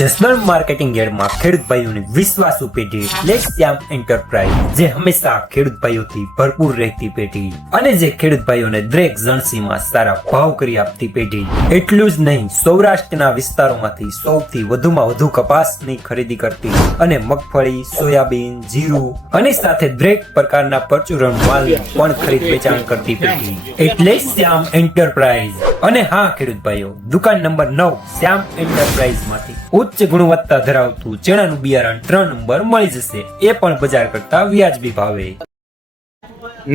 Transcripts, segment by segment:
Jasdan marketing યાર્ડમાં ખેડૂત ભાઈઓની વિશ્વાસુ પેઢી એટલે શ્યામ એન્ટરપ્રાઇઝ, જે હંમેશા ખેડૂત ભાઈઓથી ભરપૂર રહેતી પેઢી અને જે ખેડૂત ભાઈઓને દરેક જણસીમાં સારા ભાવ કરી આપતી પેઢી. એટલું જ નહીં, સૌરાષ્ટ્રના વિસ્તારોમાંથી સૌથી વધુમાં વધુ કપાસની ખરીદી કરતી અને મગફળી, સોયાબીન, જીરું અને સાથે દરેક પ્રકારના પરચુરણ માલ પણ ખરીદ વેચાણ કરતી પેઢી એટલે શ્યામ એન્ટરપ્રાઇઝ. અને હા ખેડૂત ભાઈઓ, દુકાન નંબર 9 શ્યામ એન્ટરપ્રાઇઝ માંથી ઉચ્ચ ગુણવત્તા ધરાવતું ચણાનું બિયારણ 3 નંબર મળી જશે, એ પણ બજાર કરતા વ્યાજબી ભાવે.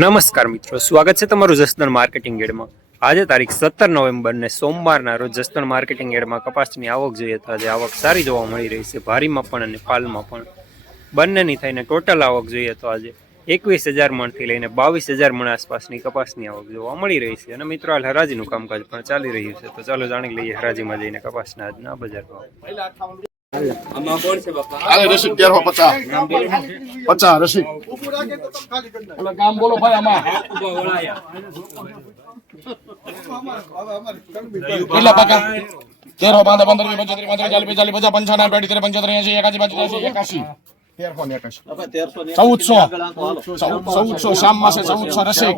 નમસ્કાર મિત્રો, સ્વાગત છે તમારું જસદણ માર્કેટિંગ યાર્ડમાં. આજે તારીખ 17 નવેમ્બર ને સોમવારના રોજ જસદણ માર્કેટિંગ યાર્ડમાં કપાસની આવક જોઈએ તો આજે આવક સારી જોવા મળી રહી છે. ભારીમાં પણ અને પાલમાં પણ બંનેની થઈને ટોટલ આવક જોઈએ તો આજે 21,000 મણથી લઈને 22,000 મણ આસપાસની કપાસની આવક જોવા મળી રહી છે. અને મિત્રો હાલ હરાજીનું કામકાજ પણ ચાલી રહ્યું છે, તો ચાલો જાણી લઈએ હરાજીમાં જઈને કપાસના આજના બજાર ભાવ. રસીદ 1350 રસીદ કામ બોલો ભાઈ. આમાં કેટલા પાકા 13 15 25 25 40 50 55 55 85 81 1400 શામ માસે 1400 રસીદ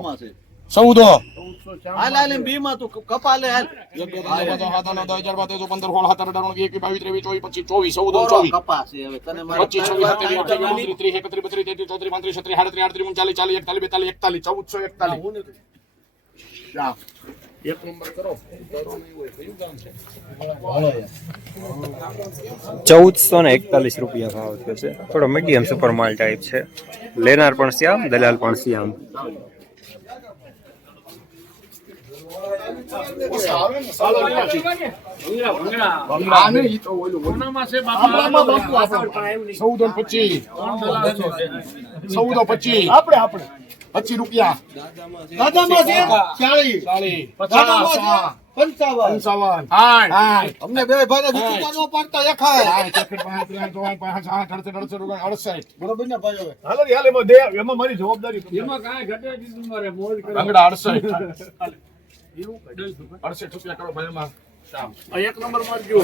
14 બી માં તું કપા લે હાલ 1441 રૂપિયા ભાવ થયો છે. થોડો મીડિયમ સુપર માલ ટાઈપ છે. લેનાર પણ શ્યામ, દલાલ પણ શ્યામ. ₹25 રૂપિયા અમને બે ભાઈ પડતા બરોબર ને ભાઈ? એમાં મારી જવાબદારી ₹68 કરો ભાઈ. એમાં એક નંબર મારજો.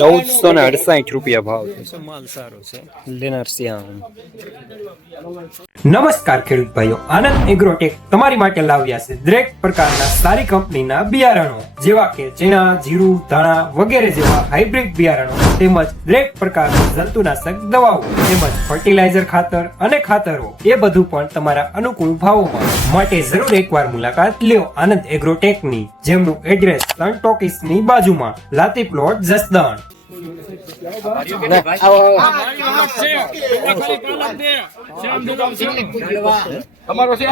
1468 રૂપિયા ભાવ છે. માલ સારો છે. લેનાર શ્યામ. નમસ્કાર ખેડૂત ભાઈઓ, આનંદ એગ્રોટેક તમારી માટે લાવ્યા છે દરેક પ્રકારના સારી કંપનીના બિયારણો, જેવા કે ચણા, જીરું, ધાણા વગેરે જેવા હાઇબ્રિડ બિયારણો, તેમજ દરેક પ્રકારની જંતુનાશક દવાઓ તેમજ ફર્ટિલાઇઝર ખાતર અને ખાતરો, એ બધું પણ તમારા અનુકૂળ ભાવોમાં. માટે જરૂર એકવાર મુલાકાત લ્યો આનંદ એગ્રોટેકની, જેમનું એડ્રેસ સન ટોકીસ ની બાજુમાં, લાતી પ્લોટ, જસદણ. તમારો છે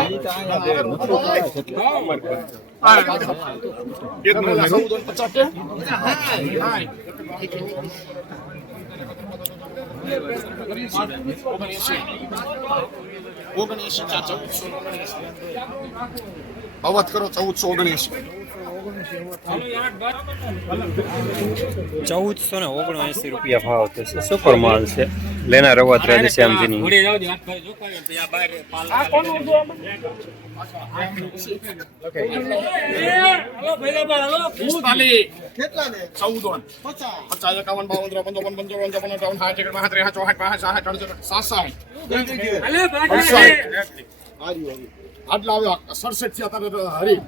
અવત કરો 1479 રૂપિયા ભાવ થશે. સુપર માલ છે. લેનાર અવત રાધેશ્યામજીની. આટલા આવ્યા 67 હરી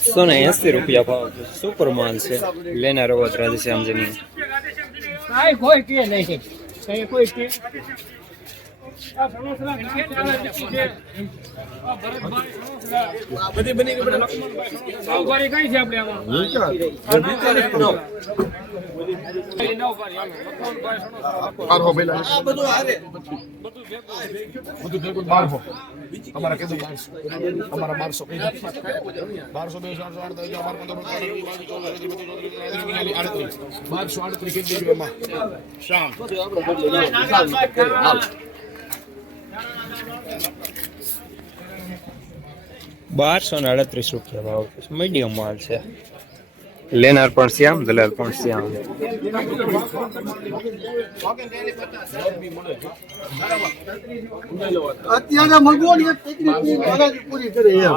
₹1480 રૂપિયા ભાવ છે. સુપર માલ છે. લેનાર અવત રાધેશ્યામજીની. બધી બની ગઈ કઈ છે આપણે અમારા કીધું 1200 અમારા 1238 કીધું એમાં શામ ₹1238 ભાવ છે. મીડિયમ માલ છે. લેનાર પણ શ્યામ, દલાલ પણ શ્યામ. અત્યારે મગવો ને ટેકનિક પૂરી કરે એમ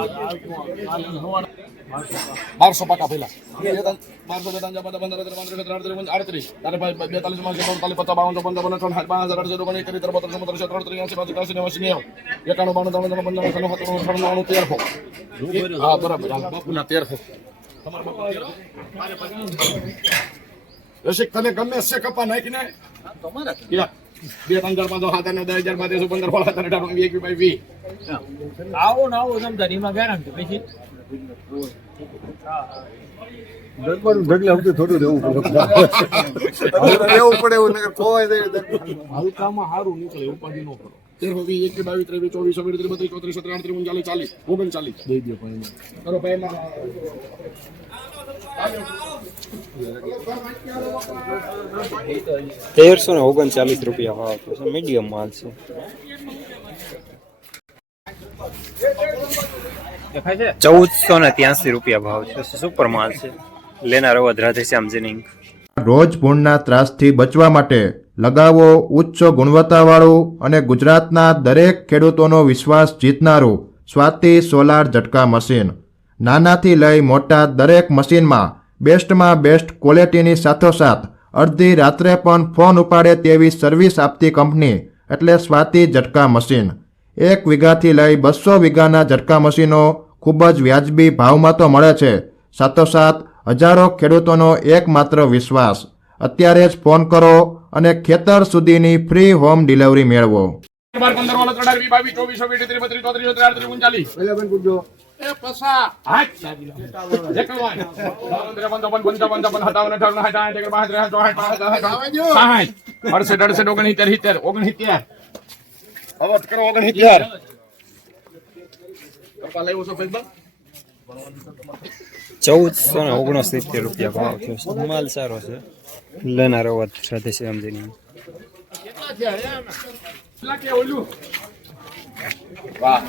1200 પાકા પેલા 1200 15 15 38 તારે ભાઈ 42 માં 44 50 52 55 58 હા બરાબર બાપુના 1300 રસિક તને ગમે છે કપા નાખીને તમારા 2,500 7,000 10,000 આવો ને આવો સમજા એમાં ગેરંટી પછી ઢગલે થોડું દેવું પડે એવું નગર કોઈ હલકામાં સારું નીકળે ઉપાધિ ન કરો 13 20 21 22 23 24 32 33 39 દઈ દો કરો ભાઈ ₹1339 ભાવ છે. મીડિયમ માલ છે. ₹1483 ભાવ છે. સુપર માલ છે. લેનાર અવધ રાધેશ્યામ જીનિંગ. રોજ ભૂણના ત્રાસથી બચવા માટે લગાવો ઉચ્ચ ગુણવત્તાવાળું અને ગુજરાતના દરેક ખેડૂતોનો વિશ્વાસ જીતનારું સ્વાતિ સોલાર ઝટકા મશીન. નાનાથી લઈ મોટા દરેક મશીનમાં બેસ્ટમાં બેસ્ટ ક્વોલિટીની સાથોસાથ અડધી રાત્રે પણ ફોન ઉપાડે તેવી સર્વિસ આપતી કંપની એટલે સ્વાતિ ઝટકા મશીન. 1 વીઘાથી લઈ 200 વીઘાના ઝટકા મશીનો ખૂબ જ વ્યાજબી ભાવમાં તો મળે છે. સાથોસાથ હજારો ખેડૂતોનો એકમાત્ર વિશ્વાસ. અત્યારે જ ફોન કરો અને ખેતર સુધીની ફ્રી હોમ ડિલિવરી મેળવો. 12 15 13 22 24 23 32 33 39 પહેલા બેન પૂછજો એ પસા હાચ જે કમાય 69 અવાજ કરો 69 કપા લેવો છો ભાઈ ₹1469 ભાવ છે. માલ સારો છે. લેનાર અવધ રાધેશ્યામ જીનિંગ. વાહ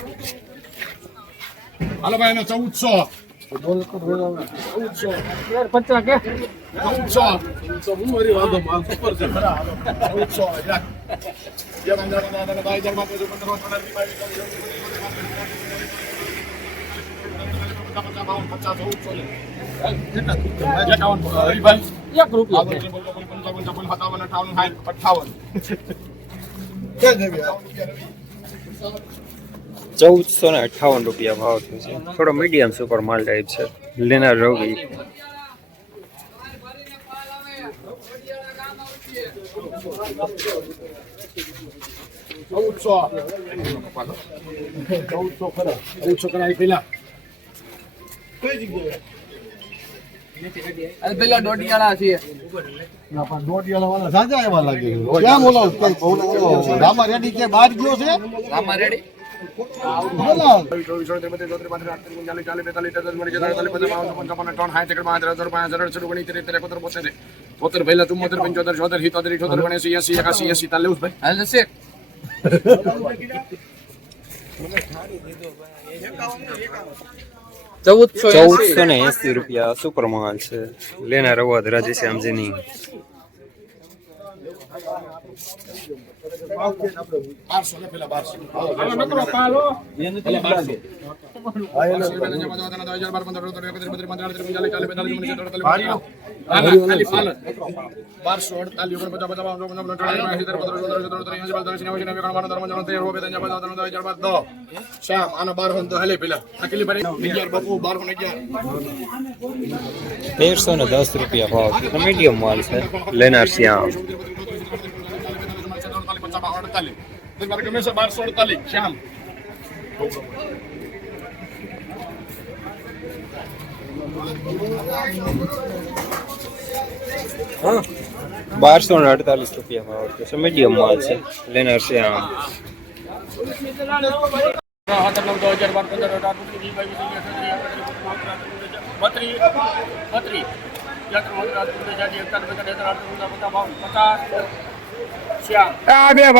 હાલો ભાઈ 1400 ₹1458 ભાવ છે. થોડો મીડિયમ સુપર માલ ટાઈપ છે. લેનાર રવિ. પેલા દોઢિયાળા છે સાજા એવા લાગે ક્યાં બોલો કઈ બહુ રામા રેડી કે બહાર ગયો છે રામા રેડી બોલો હાલ શેખ ₹1480 સુપર માલ છે. લેનાર અવધ રાધેશ્યામ જીનિંગ. 1200 ને પેલા 1200 શ્યામ આનો 1200 હાલે પેલા આ કેટલી ભરી 11 બાપુ 1211 ₹1310 ભાવ છે. મીડિયમ માલ છે. લેનાર શ્યામ. 1248 શ્યામ 1248 ભાવ છે. મીડિયમ માલ છે. લેનાર શ્યામ. 12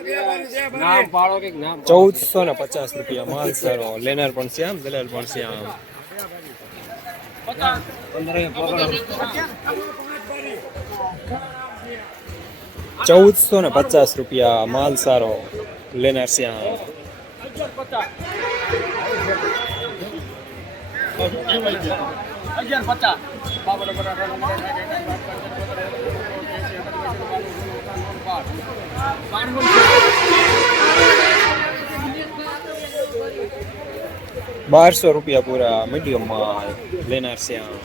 નામ પાડો કે નામ 1450 રૂપિયા માલ સારો લેનાર પણ છે આમ દલાલ પણ છે આમ 1450 રૂપિયા માલ સારો લેનાર છે આમ ₹1200 પૂરા મીડિયમ માલ લેનાર છે આમ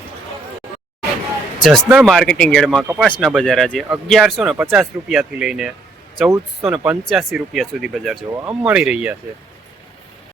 જસદણ માર્કેટિંગ યાર્ડમાં કપાસના બજાર આજે 1150 રૂપિયાથી લઈને 1485 રૂપિયા સુધી બજાર જોવા મળી રહ્યા છે